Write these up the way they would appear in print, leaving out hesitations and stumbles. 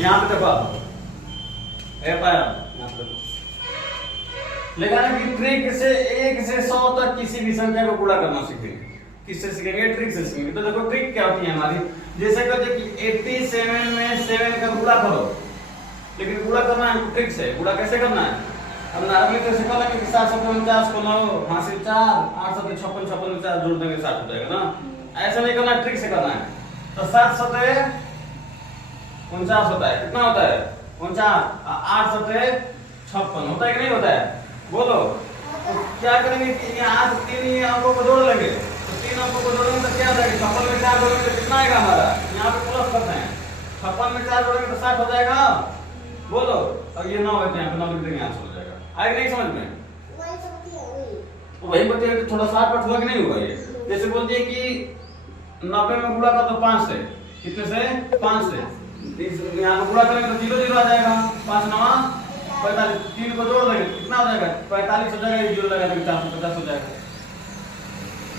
यहाँ पे देखो आप पाया यहाँ पे लगाने की ट्रिक से 1 से 100 तक किसी भी संख्या को गुणा करना सीखेंगे। किससे सीखेंगे? ट्रिक से सीखेंगे। तो देखो ट्रिक क्या होती है हमारी, जैसे कहते हैं कि 87 में 7 का गुणा करो, लेकिन गुणा करना है ट्रिक से। गुणा कैसे करना है? अब नॉर्मली तो सिखा लेंगे कि 749 को 9 5 से 4 856 56 में 4 जोड़ देंगे 60 हो जाएगा ना। ऐसा नहीं करना, ट्रिक से करना है। तो 7 सते 49 होता है, कितना होता है? 49। 8 सते 56 होता है कि नहीं होता है? बोलो। तो क्या करेंगे कि यहाँ से 3 अंकों को जोड़ लेंगे। तो 3 अंकों को जोड़ेंगे तो क्या हो जाएगा? 56 में 4 जोड़ेंगे तो कितना आएगा हमारा? यहाँ पे प्लस करते हैं। 56 में 4 जोड़ेंगे तो 60 हो जाएगा। बोलो। अब ये 9 है, यहाँ पे 9 लिख देंगे, आंसर हो जाएगा। आएगा नहीं समझ में? वही बच्चे थोड़ा शार्ट कट हुआ कि नहीं हुआ? ये जैसे बोलते हैं कि 90 में गुणा कर दो 5 से। कितने से? 5 से। यहाँ गुणा करेंगे तो 0 0 आ जाएगा। 5 9 45। 3 को जोड़ देंगे कितना हो जाएगा? 45 हो जाएगा। ये 0 लगा देंगे 450 हो जाएगा।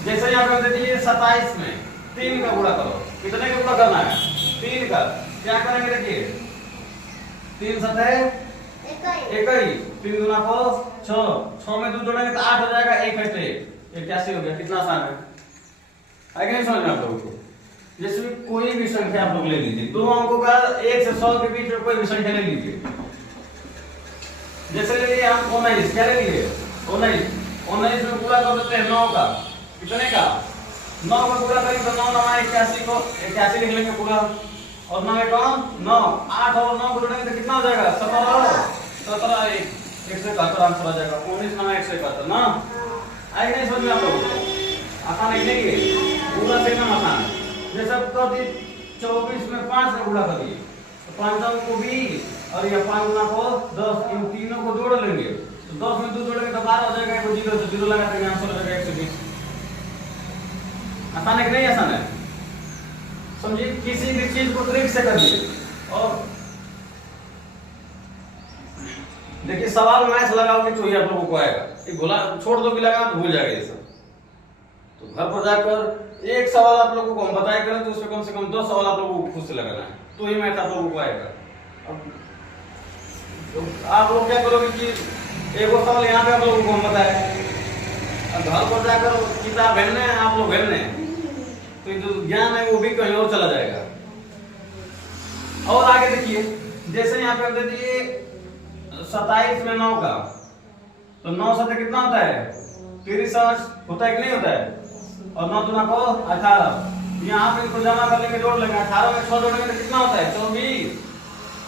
जैसे यहाँ पे देखिए 27 में 3 का गुणा करो। कितने का गुणा करना है? 3 का। क्या करेंगे? देखिए 3 सते 21। 3 गुना को 6। 6 में 2 जोड़ेंगे तो 8 हो जाएगा। 1 हटे 81 हो गया। कितना आसान है? आगे नहीं समझ में आप लोगों को? जैसे कोई भी संख्या आप लोग ले लीजिए, दो अंकों का 1 से 100 के बीच में कोई भी संख्या ले लीजिए। जैसे ले लिए हम 19। क्या ले लिए? 19। 19 में गुणा कर देते हैं 9 का। कितने का? 9 का गुणा करेंगे तो 9 9 81 को 81 लिख लेंगे पूरा। और 9 कौन? 9। 8 और 9 को जोड़ेंगे तो कितना हो जाएगा? 17 171 आंसर आ जाएगा। 19 9 171 ना। आएगा नहीं समझ में आप लोगों को? आसान है नहीं? गुणा से कम आसान। जैसे अब कर दी 24 में 5 का गुणा कर दिए तो 5 को 20 और ये 5 गुना को 10। इन तीनों को जोड़ लेंगे तो 10 में 2 जोड़ेंगे तो 12 हो जाएगा। 0 से 0 लगा देंगे, आंसर हो जाएगा 120। आसान है कि नहीं आसान है? समझिए, किसी भी चीज को ट्रिक से करिए। और देखिए सवाल मैथ लगाओगे तो ही आप लोगों को आएगा। ये भूला छोड़ दो कि लगा तो भूल जाएगा ये सब। तो घर पर जाकर एक सवाल आप लोगों को हम बताया करें तो उसमें कम से कम 2 सवाल आप लोगों को खुद से लगाना है, तो ही मैथ आप लोगों को आएगा। अब तो आप लोग क्या करोगे कि एक और सवाल यहाँ पे आप लोगों को हम बताए, घर पर जाकर किताब भेजने आप लोग भेजने, तो जो ज्ञान है वो भी कहीं और चला जाएगा। और आगे देखिए, जैसे यहाँ पे दे दिए 27 में 9 का, तो 9 से कितना होता है? 63 होता है कि नहीं होता है? और 9 दूना को 18। यहाँ पे इनको जमा कर लेंगे, जोड़ लेंगे। 18 में 6 जोड़ेंगे तो कितना होता है? 24।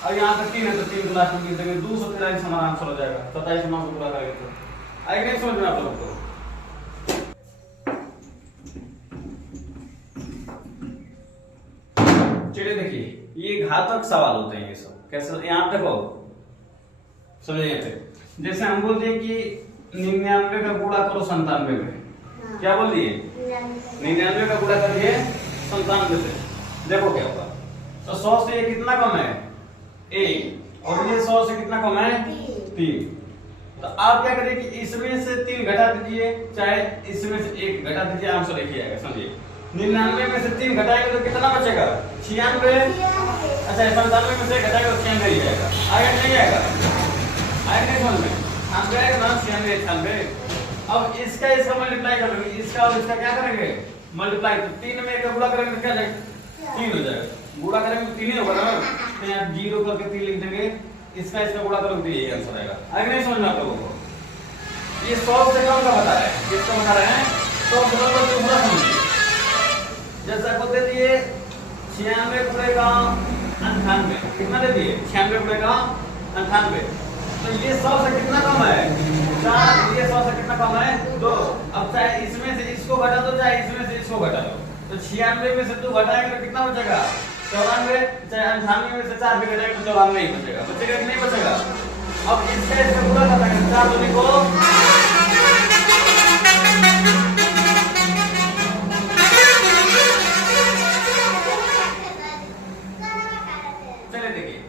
और यहाँ पे 3 है तो 3 को लास्ट में लिख देंगे। 243 हमारा आंसर हो जाएगा। 27 9 को पूरा करेंगे तो आएगा नहीं समझ में आप लोगों को? चलिए देखिए, ये घातक सवाल होते हैं ये सब। कैसे? यहाँ देखो समझिए, जैसे हम बोलते हैं कि 99 का गुणा करो 97 में। क्या बोल दिए? 99 का गुणा करिए 97 से। देखो क्या होगा। तो 100 से ये कितना कम है? 1। और ये 100 से कितना कम है? 3। तो आप क्या करिए कि इसमें से 3 घटा दीजिए, चाहे इसमें से 1 घटा दीजिए, आंसर एक ही आएगा। समझिए, 99 में से 3 घटाएंगे तो कितना बचेगा? 96। अच्छा, 97 में से घटाएंगे तो 96 ही जाएगा। आएगा नहीं आएगा? आएगा नहीं समझ में? आंसर आएगा ना 96 96। अब इसका इसका मल्टीप्लाई कर लेंगे, इसका और इसका क्या करेंगे? मल्टीप्लाई। तो 3 में 1 का गुणा करेंगे तो क्या जाएगा? 3 हो जाएगा। गुणा करेंगे तो 3 ही होगा ना। तो यहाँ 0 करके 3 लिख देंगे, इसका इसका गुणा करोगे तो यही आंसर आएगा। आएगा नहीं समझ में आप लोगों को? ये 100 से कम का बता रहे हैं, किसका बता रहे हैं? 100 से कम का पूरा समझिए। जैसा को दे दिए 96 गुणे का 98। कितना दे दिए? 96 गुणे का 98। तो ये 100 से कितना कम है? 4। ये 100 से कितना कम है? 2। अब चाहे इसमें से इसको घटा दो, चाहे इसमें से इसको घटा दो। तो 96 में से 2 घटाएंगे तो कितना बचेगा? 94। चाहे 98 में से 4 भी घटाएंगे तो 94 ही बचेगा। बचेगा कि नहीं बचेगा? अब इसका इसका पूरा कर देंगे। 4 दूनी को चलिए देखिए,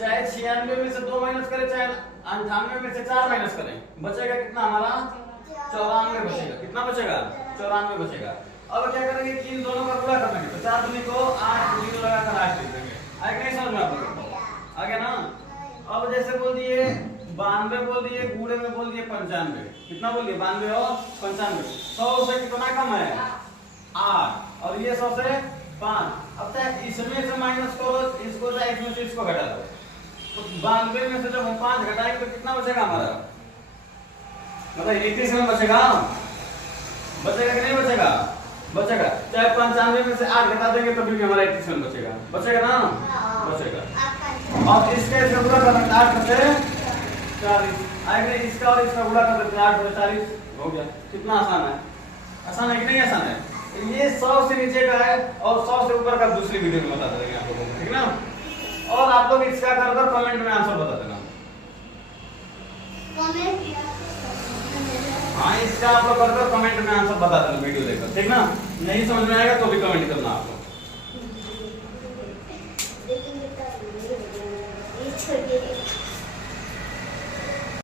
चाहे 96 में से 2 माइनस करें, चाहे 98 में से 4 माइनस करें, बचेगा कितना हमारा? 94 बचेगा। कितना बचेगा? 94 बचेगा। अब क्या करेंगे कि इन दोनों का गुणा कर लेंगे। तो 4 दूनी को 8, 0 लगाकर 8 लिख देंगे। आएगा नहीं समझ में आप लोगों को? आ गया ना। अब जैसे बोल दिए 92 बोल दिए, गुणे में बोल दिए 95। कितना बोल दिए 92 और 95। 100 से कितना कम है 8 और ये 100 से 5। अब तक इसमें से माइनस करो इसको, चाहे इसमें से इसको घटा दो। तो 92 में से जब हम 5 घटाएंगे तो कितना बचेगा हमारा, मतलब 81 में बचेगा। बचेगा कि नहीं बचेगा, बचेगा। चाहे 95 में से 8 घटा देंगे तो भी हमारा 81 बचेगा, बचेगा ना, बचेगा। और इसके से गुणा कर देंगे 8 से 40 आएगा, इसका और इसका गुणा कर देंगे 8 से 40 हो गया। कितना आसान है, आसान है कि नहीं आसान है। ये 100 से नीचे का है और 100 से ऊपर का दूसरी वीडियो में बता देंगे आप लोगों को, ठीक ना। और आप लोग इसका कर कर कमेंट में आंसर बता देना। हाँ, इसका आप लोग कर कर कमेंट में आंसर बता देना वीडियो देखकर, ठीक ना। नहीं समझ में आएगा तो भी कमेंट करना आप लोग।